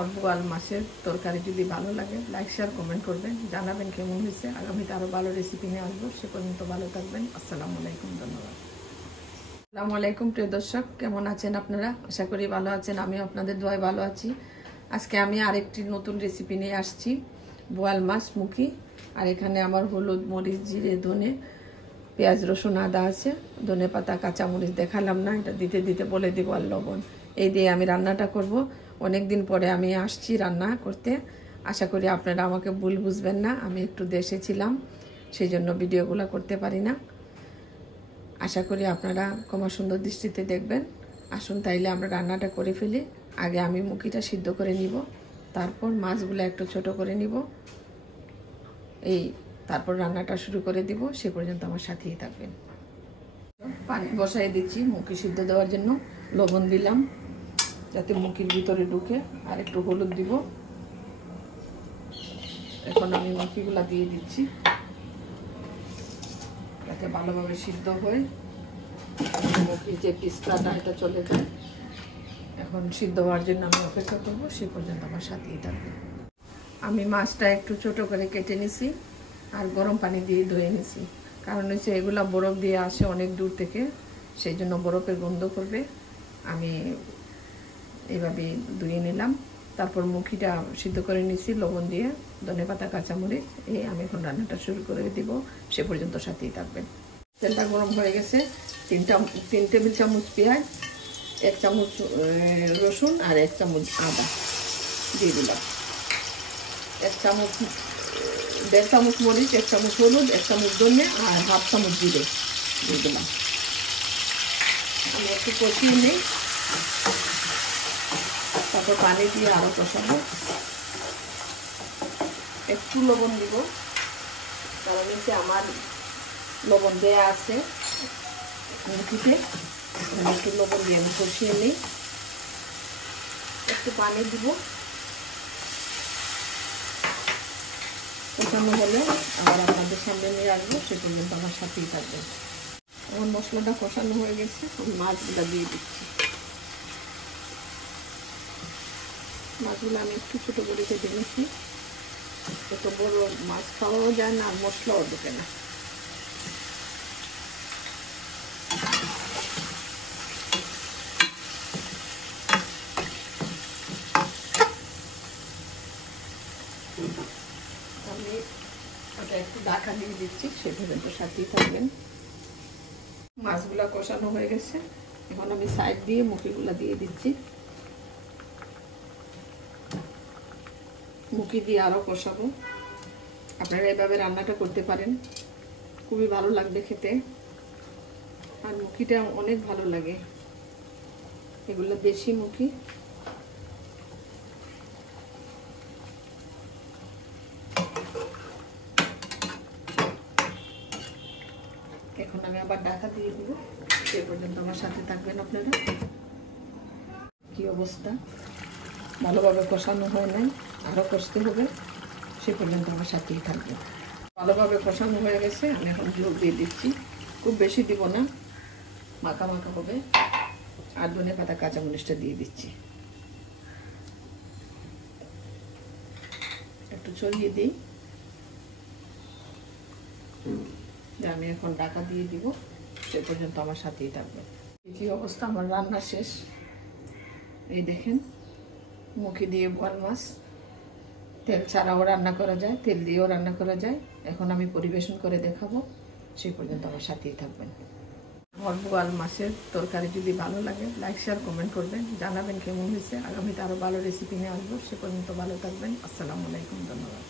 আমার বোয়াল মাছের তরকারি যদি ভালো লাগে লাইক শেয়ার কমেন্ট করবেন, জানাবেন কেমন হয়েছে। আগামীতে আরও ভালো রেসিপি নিয়ে আসবো। সে পর্যন্ত ভালো থাকবেন। আসসালামু আলাইকুম, ধন্যবাদ। আসসালামু আলাইকুম প্রিয় দর্শক, কেমন আছেন আপনারা? আশা করি ভালো আছেন। আমিও আপনাদের দোয়ায় ভালো আছি। আজকে আমি আরেকটি নতুন রেসিপি নিয়ে আসছি, বোয়াল মাছ মুখি। আর এখানে আমার হলুদ, মরিচ, জিরে, ধনে, পেঁয়াজ, রসুন, আদা আছে, ধনে পাতা, কাঁচামরিচ দেখালাম না, এটা দিতে দিতে বলে দিব, আর লবণ। এই দিয়ে আমি রান্নাটা করব। অনেক দিন পরে আমি আসছি রান্না করতে। আশা করি আপনারা আমাকে ভুল বুঝবেন না। আমি একটু দেশে ছিলাম, সেই জন্য ভিডিওগুলো করতে পারি না। আশা করি আপনারা ক্ষমা সুন্দর দৃষ্টিতে দেখবেন। আসুন তাইলে আমরা রান্নাটা করে ফেলি। আগে আমি মুখিটা সিদ্ধ করে নিব, তারপর মাছগুলো একটু ছোট করে নিব, তারপর রান্নাটা শুরু করে দিব। সে পর্যন্ত আমার সাথেই থাকবেন। পানি বসাই দিচ্ছি মুখি সিদ্ধ দেওয়ার জন্য। লবণ দিলাম যাতে মুখির ভিতরে ঢুকে, আর একটু হলুদ দিব। এখন আমি মুখিগুলা দিয়ে দিচ্ছি যাতে ভালোভাবে সিদ্ধ হয়, মুখির যে পিস্তাটা এটা চলে যায়। এখন সিদ্ধ হওয়ার জন্য আমি অপেক্ষা করবো। সে পর্যন্ত আমার সাথেই থাকবে। আমি মাছটা একটু ছোট করে কেটে নিছি আর গরম পানি দিয়ে ধুয়ে নিছি। কারণ হচ্ছে এগুলা বরফ দিয়ে আসে অনেক দূর থেকে, সেই জন্য বরফের গন্ধ করবে। আমি এইভাবে ধুয়ে নিলাম। তারপর মুখিটা সিদ্ধ করে নিছি লবণ দিয়ে, ধনে পাতা, কাঁচামরিচ। আমি এখন রান্নাটা শুরু করে দিব। সে পর্যন্ত সাথেই থাকবেন। তেলটা গরম হয়ে গেছে। 3 টেবিল চামচ পেঁয়াজ, 1 চামচ রসুন আর 1 চামচ আদা দিয়ে দিলাম। 1.5 চামচ মরিচ, 1 চামচ হলুদ, 1 চামচ ধনে আর 1/2 চামচ জিরে দিয়ে দিলাম। আমি একটু কষিয়ে নিই, তারপর পানি দিয়ে আরও কষাবো। একটু লবণ দিব, কারণ হচ্ছে আমার লবণ দেয়া আছে মুখিতে। একটু লবণ দিয়ে আমি কষিয়ে নিই। একটু পানি দিব। কষানো হলে আবার আপনাদের সামনে নিয়ে আসবো। সে পর্যন্ত আমার সাথেই থাকবে। আমার মশলাটা কষানো হয়ে গেছে, আমি মাছগুলো দিয়ে দিচ্ছি। মাছগুলো আমি একটু ছোটো করে কেটে নিচ্ছি। এত বড় মাছ খাওয়াও যায় না, আর মশলাও ঢোকে না। আমি ওটা একটু ঢাকা দিয়ে দিচ্ছি। সে পর্যন্ত সাথেই থাকবেন। মাছগুলা কষানো হয়ে গেছে। এখন আমি সাইড দিয়ে মুখিগুলা দিয়ে দিচ্ছি। মুখি দিয়ে আরও কষাবো। আপনারা এভাবে রান্নাটা করতে পারেন, খুবই ভালো লাগবে খেতে। আর মুখিটা অনেক ভালো লাগে, এগুলো দেশি মুখি। এখন আমি আবার ঢাকা দিয়ে দিব। সে পর্যন্ত আমার সাথে থাকবেন আপনারা। কি অবস্থা, ভালোভাবে কষানো হয় নাই, আরও কষতে হবে। সে পর্যন্ত আমার সাথেই থাকবে। ভালোভাবে কষানো হয়ে গেছে। আমি এখন ঝোল দিয়ে দিচ্ছি। খুব বেশি দিব না, মাখা মাখা হবে। আর ধনে পাতা, কাঁচামরিচটা দিয়ে দিচ্ছি। একটু ছড়িয়ে দিই। আমি এখন ঢাকা দিয়ে দিব। সে পর্যন্ত আমার সাথেই থাকবে। কি অবস্থা, আমার রান্না শেষ। এই দেখেন, মুখি দিয়ে বোয়াল মাছ। তেল ছাড়াও রান্না করা যায়, তেল দিয়েও রান্না করা যায়। এখন আমি পরিবেশন করে দেখাবো। সেই পর্যন্ত আমার সাথেই থাকবেন। আমার বোয়াল মাছের তরকারি যদি ভালো লাগে লাইক শেয়ার কমেন্ট করবেন, জানাবেন কেমন হয়েছে। আগামীতে আরও ভালো রেসিপি নিয়ে আসবো। সে পর্যন্ত ভালো থাকবেন। আসসালামু আলাইকুম, ধন্যবাদ।